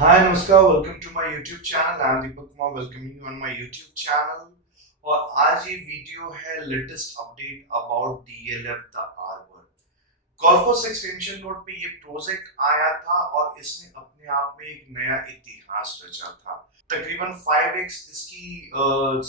Hi, नमस्कार, welcome to my YouTube channel. I am Deepak Kumar, welcoming you on my YouTube channel. और आज ये video है latest update about DLF the Arbour. Course extension road पे ये project आया था और इसने अपने आप में एक नया इतिहास रचा था। तकरीबन 5x इसकी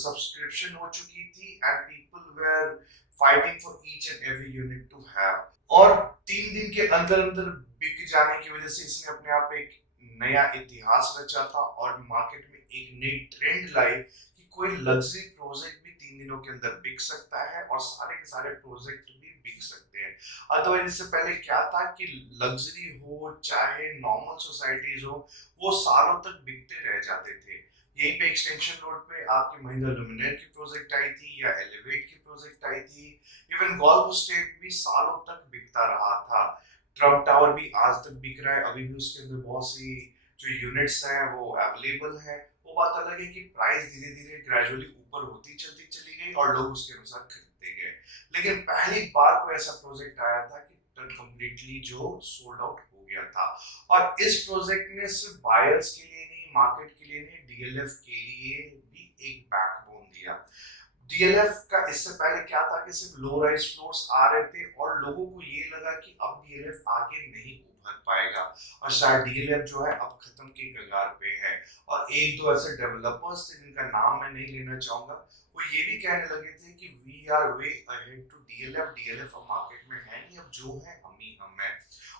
सब्सक्रिप्शन हो चुकी थी and people were fighting for each and every unit to have. और 3 दिन के अंदर अंदर बिक जाने की वजह से इसने अपने आप एक नया इतिहास रचा था और मार्केट में एक नई ट्रेंड लाई कि कोई लग्जरी प्रोजेक्ट भी 3 दिनों के अंदर बिक सकता है और सारे के सारे प्रोजेक्ट भी बिक सकते हैं। अदरवाइज इससे पहले क्या था कि लग्जरी हो चाहे नॉर्मल सोसाइटीज हो, वो सालों तक बिकते रह जाते थे। यहीं पे एक्सटेंशन रोड पे आपकी महिंद्रा लुमिनेयर की प्रोजेक्ट आई थी या एलिवेट की प्रोजेक्ट आई थी। इवन गोल्फ स्टेट भी सालों तक बिकता रहा था। ट्रम्प टावर भी आज तक बिक रहा है, अभी भी उसके अंदर बहुत सी जो यूनिट्स हैं वो अवेलेबल है। वो बात अलग है कि प्राइस धीरे धीरे ग्रेजुअली ऊपर होती चलती चली गई और लोग उसके अनुसार खरीदते गए। लेकिन पहली बार कोई ऐसा प्रोजेक्ट आया था कि कंप्लीटली जो सोल्ड आउट हो गया था। और इस प्रोजेक्ट ने सिर्फ बायर्स के लिए नहीं, मार्केट के लिए नहीं, डीएलएफ के लिए भी एक बैकबोन दिया। डीएलएफ का इससे पहले क्या था कि सिर्फ लो राइज फ्लोर्स आ रहे थे और लोगों को ये लगा कि अब डीएलएफ आगे नहीं उभर पाएगा और शायद डीएलएफ जो है अब खत्म के कगार पे है। और एक दो ऐसे डेवलपर्स थे जिनका नाम मैं नहीं लेना चाहूंगा, वो ये भी कहने लगे थे कि we are way ahead to DLF. DLF अब मार्केट में है नहीं, अब जो है हम ही हम है।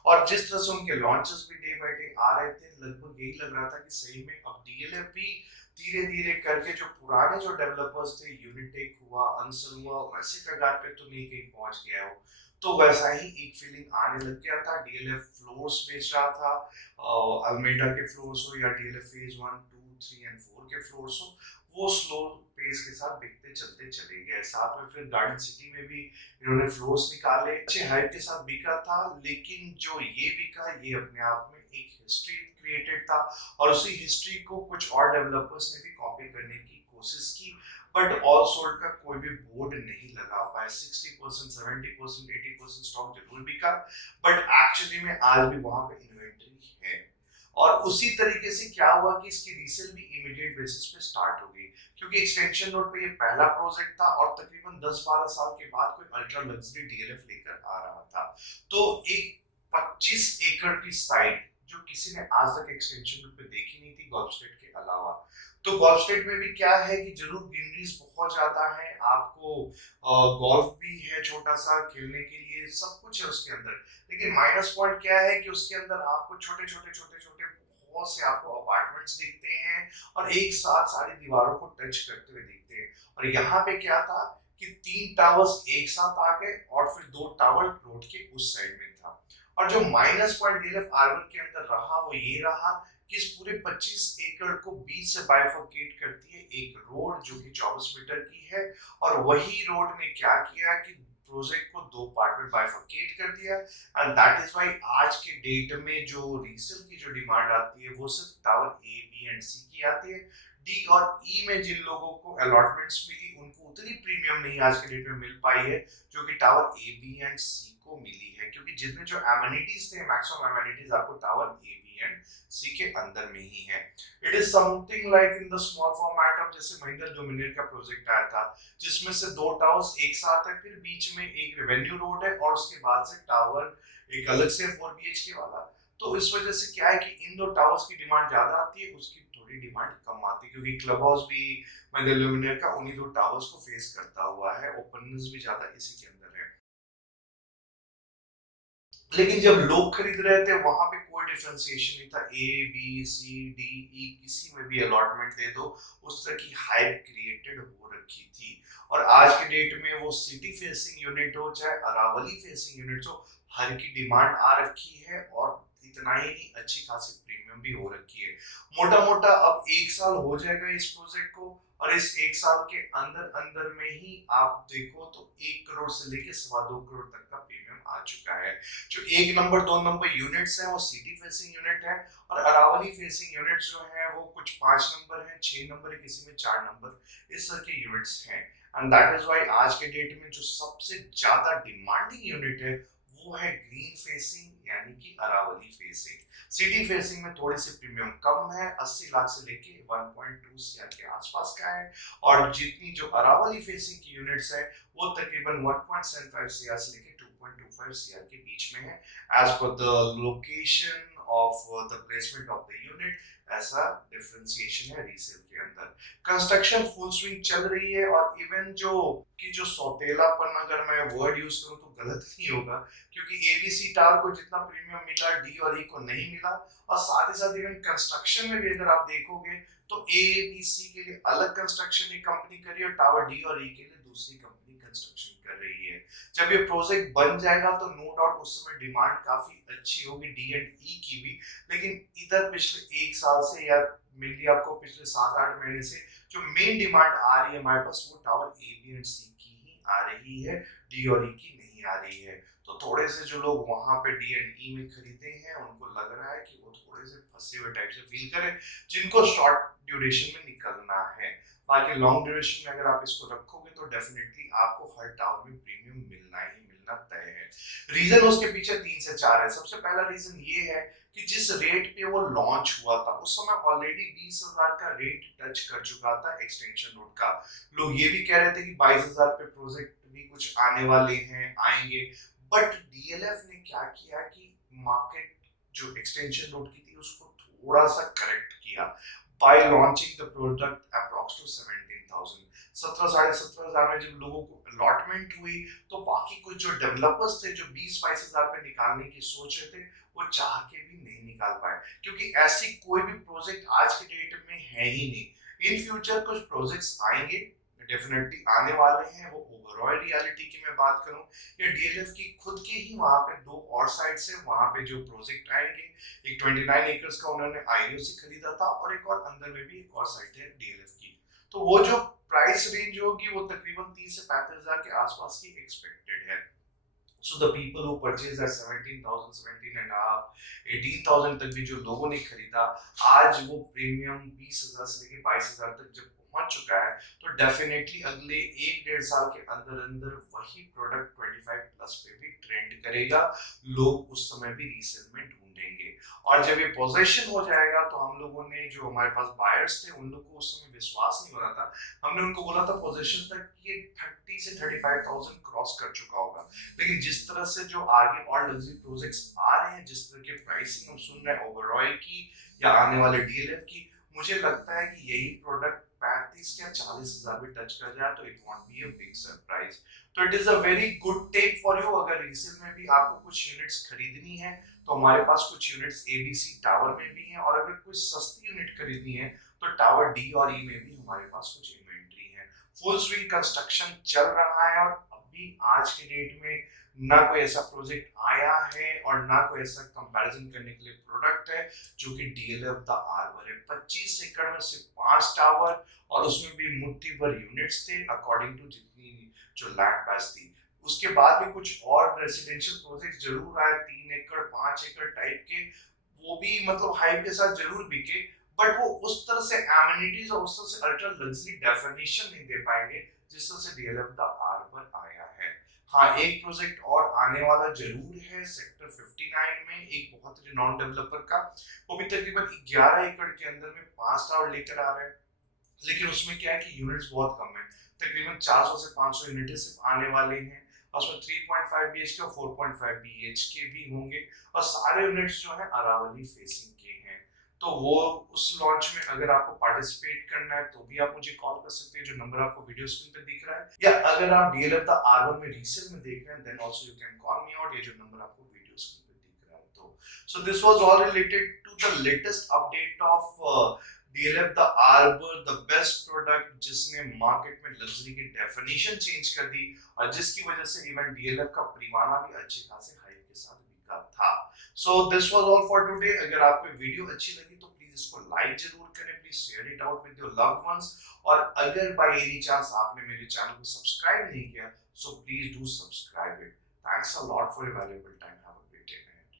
और जिस तरह से उनके लॉन्चेस भी डे बाय डे आ रहे थे, लगभग यही लग रहा था कि सही में अब डीएलएफ भी धीरे धीरे करके जो पुराने जो डेवलपर्स थे, यूनिटेक हुआ, अंसर हुआ, वैसे कगार पे तो नहीं कहीं पहुंच गया हो। तो वैसा ही एक फीलिंग आने लग गया था। डीएलएफ फ्लोर्स बेच रहा था, अल्मेडा के फ्लोर्स हो या डीएलएफ फेज 1, 2, 3 एंड 4 के फ्लोर्स हो, वो स्लो पेस के साथ बिकते चलते चले गए। साथ में फिर गार्डन सिटी में भी इन्होंने फ्लोर्स निकाले, अच्छे हाइप के साथ बिका था। लेकिन जो ये बिका, ये अपने आप में एक हिस्ट्री क्रिएटेड था और उसी हिस्ट्री को कुछ और डेवलपर्स ने भी कॉपी करने की कोशिश की। बट ऑल सोल्ड का कोई भी बोर्ड नहीं लगा पाया। 60%, 70%, 80% स्टॉक जरूर बिका, बट एक्चुअली में आज भी वहां पे इन्वेंट्री है। और उसी तरीके से क्या हुआ कि इसकी रीसेल भी इमीडिएट बेसिस पे स्टार्ट हो गई, क्योंकि एक्सटेंशन रोड पे ये पहला प्रोजेक्ट था और तकरीबन 10-12 साल के बाद कोई अल्ट्रा लग्जरी डीएलएफ लेकर आ रहा था। तो एक 25 एकड़ की साइट जो किसी ने आज तक एक्सटेंशन रोड पे देखी नहीं थी गोल्फ स्टेट के अलावा। तो गोल्फ स्टेट में भी क्या है कि जरूर ग्रीनरीज बहुत ज्यादा है, आपको गोल्फ भी है छोटा सा खेलने के लिए, सब कुछ है उसके अंदर। लेकिन माइनस पॉइंट क्या है कि उसके अंदर आपको छोटे छोटे छोटे छोटे बहुत से आपको अपार्टमेंट्स दिखते हैं और एक साथ सारी दीवारों को टच करते हुए दिखते हैं। और यहाँ पे क्या था कि 3 टावर्स एक साथ आ गए और फिर 2 टावर रोड के उस साइड में था। और जो माइनस पॉइंट डीएलएफ आर्बर के अंदर रहा वो ये रहा कि इस पूरे 25 एकड़ को बीच से बाइफरकेट करती है एक रोड जो कि 24 मीटर की है। और वही रोड ने क्या किया कि प्रोजेक्ट को 2 पार्ट में बाइफरकेट कर दिया। एंड दैट इज व्हाई आज के डेट में जो रीसेल की जो डिमांड आती है वो सिर्फ टावर ए बी एंड सी की आती है। डी और ई में जिन लोगों को अलॉटमेंट्स मिली उनको उतनी प्रीमियम नहीं आज के डेट में मिल पाई है जो कि टावर ए बी एंड सी को मिली है, क्योंकि जितने जो एमिनिटीज थे, मैक्सिमम एमिनिटीज आपको टावर ए बी एंड सी के अंदर में ही है। It is something like in the small format of जैसे महिंद्रा लुमिनेयर का प्रोजेक्ट आया था, जिसमें से 2 टावर्स एक साथ है, फिर बीच में एक रेवेन्यू रोड है और उसके बाद से टावर एक अलग से 4 BHK वाला। तो इस वजह से क्या है कि इन 2 टावर्स की डिमांड ज्यादा आती है, उसकी थोड़ी डिमांड कम आती है, क्योंकि क्लब हाउस भी महिंद्रा लुमिनेयर का उन्हीं 2 टावर्स को फेस करता हुआ है, ओपननेस भी ज्यादा इसी के अंदर है। लेकिन जब लोग खरीद रहे थे वहां पे कोई डिफरेंशिएशन नहीं था, A B C D E किसी में भी अलॉटमेंट दे दो, उस तरह की हाइप क्रिएटेड हो रखी थी। और आज के डेट में वो सिटी फेसिंग यूनिट हो चाहे अरावली फेसिंग यूनिट हो, हर की डिमांड आ रखी है और इतना ही नहीं, अच्छी खासी प्रीमियम भी हो रखी है। मोटा मोटा अब 1 साल हो जाएगा इस प्रोजेक्ट को और इस 1 साल के अंदर अंदर में ही आप देखो तो 1 करोड़ से लेके 2.25 करोड़ तक का प्रीमियम आ चुका है। जो 1 नंबर 2 नंबर यूनिट्स हैं वो सिटी फेसिंग यूनिट है और अरावली फेसिंग यूनिट जो है वो कुछ 5 नंबर है, 6 नंबर है, किसी में 4 नंबर, इस तरह के यूनिट्स हैं। एंड दैट इज व्हाई आज के डेट में जो सबसे ज्यादा डिमांडिंग यूनिट है वो है ग्रीन फेसिंग यानी कि अरावली फेसिंग। सिटी फेसिंग में थोड़ी सी प्रीमियम कम है, 80 लाख से लेके 1.2 सीआर के आसपास का है। और जितनी जो अरावली फेसिंग की यूनिट्स है वो तकरीबन 1.75 सीआर से लेके 2.25 सीआर के बीच में है, as per the location of the placement of the unit. ऐसा डिफरेंशिएशन है रीसेल के अंदर। कंस्ट्रक्शन फुल स्विंग चल रही है, और इवन जो सौतेलापन, अगर मैं वर्ड यूज करूं तो गलत नहीं होगा, क्योंकि एबीसी टावर को जितना प्रीमियम मिला डी और ई को नहीं मिला। और साथ ही साथ इवन कंस्ट्रक्शन में भी अगर आप देखोगे तो एबीसी के लिए अलग कंस्ट्रक्शन एक कंपनी कर रही है, और टावर डी और ई के लिए दूसरी कंपनी कंस्ट्रक्शन कर रही है। जब ये प्रोजेक्ट बन जाएगा तो नो डाउट उस समय डिमांड काफी अच्छी होगी डी एंड ई की भी। लेकिन इधर पिछले एक साल से, या मेनली आपको पिछले 7-8 महीने से जो मेन डिमांड आ रही है हमारे पास, वो टावर ए बी एंड सी की ही आ रही है, डी और ई की नहीं आ रही है। तो थोड़े से जो लोग वहां पे डी एंड ई में खरीदे हैं उनको लग रहा है कि वो थोड़े से फंसे हुए टाइप से फील करें, जिनको शॉर्ट ड्यूरेशन में निकलना है। बाकी लॉन्ग ड्यूरेशन में अगर आप इसको रखोगे तो डेफिनेटली आपको हर टावर में प्रीमियम मिलना ही मिलना तय है। रीजन उसके पीछे 3 से 4 है। सबसे पहला रीजन ये है कि जिस रेट पे वो लॉन्च हुआ था उस समय ऑलरेडी 20,000 का रेट टच कर चुका था एक्सटेंशन रोड का। लोग ये भी कह रहे थे कि 22,000 पे प्रोजेक्ट भी कुछ आने वाले हैं, आएंगे। बट डीएलएफ ने क्या किया कि मार्केट जो एक्सटेंशन रोड की थी उसको थोड़ा सा करेक्ट किया by launching the product approx to 17,000। 17,500 में जब लोगों को अलॉटमेंट हुई तो बाकी कुछ जो डेवलपर्स थे जो 20-22,000 पे निकालने की सोच रहे थे, वो चाह के भी नहीं निकाल पाए, क्योंकि ऐसी कोई भी प्रोजेक्ट आज के डेट में है ही नहीं। इन फ्यूचर कुछ प्रोजेक्ट्स आएंगे, डेफिनेटली आने वाले हैं। वो ओवरऑल रियलिटी की मैं बात करूं या डीएलएफ की खुद की ही, वहां पे 2 और साइट्स है, वहां पे जो प्रोजेक्ट आएंगे, एक 29 एकर्स का उन्होंने आईओ से खरीदा था, और एक और अंदर में भी एक और साइट है डीएलएफ की। तो वो जो प्राइस रेंज होगी वो तकरीबन 30 से 35,000 के आसपास की एक्सपेक्टेड है। So the people who purchased at 17,000, 17.5, 18,000 तक भी जो लोगों ने खरीदा, आज वो प्रीमियम 20,000 से लेके 22,000 तक जब पहुंच चुका है, तो डेफिनेटली अगले 1-1.5 साल के अंदर अंदर वही प्रोडक्ट 25 प्लस पे भी ट्रेंड करेगा। लोग उस समय भी रीसेल में ढूंढेंगे, और जब ये पोजेशन हो जाएगा तो हम लोगों ने, जो हमारे पास बायर्स थे, उन लोग को उस समय विश्वास नहीं हो रहा था। हमने उनको बोला था पोजेशन तक ये 30 से 35,000 क्रॉस कर चुका होगा। लेकिन जिस तरह से जो आगे और लग्जरी प्रोजेक्ट्स आ रहे हैं, जिस तरह के प्राइसिंग हम सुन रहे हैं ओबेरॉय की या आने वाले डीएलएफ की, मुझे लगता है कि यही प्रोडक्ट 35 या 40,000 भी टच कर जाए तो it won't be a big surprise. तो it is a very good take for you. अगर रीसेल में भी आपको कुछ यूनिट्स खरीदनी है तो हमारे पास कुछ यूनिट्स एबीसी टावर में भी हैं, और अगर कुछ सस्ती यूनिट खरीदनी है तो टावर डी और ई में भी हमारे पास कुछ इन्वेंट्री है। फुल स्विंग कंस्ट्रक्शन चल रहा है, और अभी आज के डेट में ना कोई ऐसा प्रोजेक्ट आया है और ना कोई ऐसा कंपैरिजन करने के लिए प्रोडक्ट है जो कि डीएलएफ द आर्बर है। 25 एकड़ में सिर्फ 5 टावर, और उसमें भी मुट्ठी भर यूनिट्स थे अकॉर्डिंग टू जितनी जो लैंड पास थी। उसके बाद भी कुछ और रेसिडेंशियल प्रोजेक्ट जरूर आए, 3 एकड़ 5 एकड़ टाइप के, वो भी मतलब हाइप के साथ जरूर बिके, बट वो उस तरह से एमिनिटीज और उस तरह से अल्ट्रा लग्जरी डेफिनेशन नहीं दे पाएंगे जिस तरह से डीएलएफ द आर्बर आया है। हाँ, एक प्रोजेक्ट और आने वाला जरूर है सेक्टर 59 में, एक बहुत रिनाउंड डेवलपर का। वो भी तकरीबन 11 एकड़ के अंदर में 5 टावर लेकर आ रहे हैं, लेकिन उसमें क्या है कि यूनिट्स बहुत कम है, तकरीबन 400 से 500 यूनिट सिर्फ आने वाले हैं। उसमें 3.5 बीएचके और 4.5 बीएचके भी होंगे, और सारे यूनिट्स जो है अरावली फेसिंग के हैं। तो वो उस लॉन्च में अगर आपको पार्टिसिपेट करना है तो भी आप मुझे कॉल कर सकते हैं, जो नंबर आपको वीडियो स्क्रीन पे दिख रहा है, या अगर आप डीएलएफ द आर्बर में रीसेल में देख रहे हैं, then also you can call me out, ये जो नंबर आपको वीडियो स्क्रीन पे दिख रहा है। तो so this was all related to the latest update of DLF the Arbour, the best product जिसने मार्केट में लग्जरी की डेफिनेशन चेंज कर दी, और जिसकी वजह से इवन डीएलएफ का परिवाना भी अच्छे खासे हाइप के साथ बिका था। सो this was all for today. अगर आपको वीडियो अच्छी लगी तो प्लीज इसको लाइक जरूर करें, please share it out with your loved ones, और अगर बाय एनी चांस आपने मेरे चैनल को सब्सक्राइब नहीं किया, so please do subscribe it. Thanks a lot for your valuable time.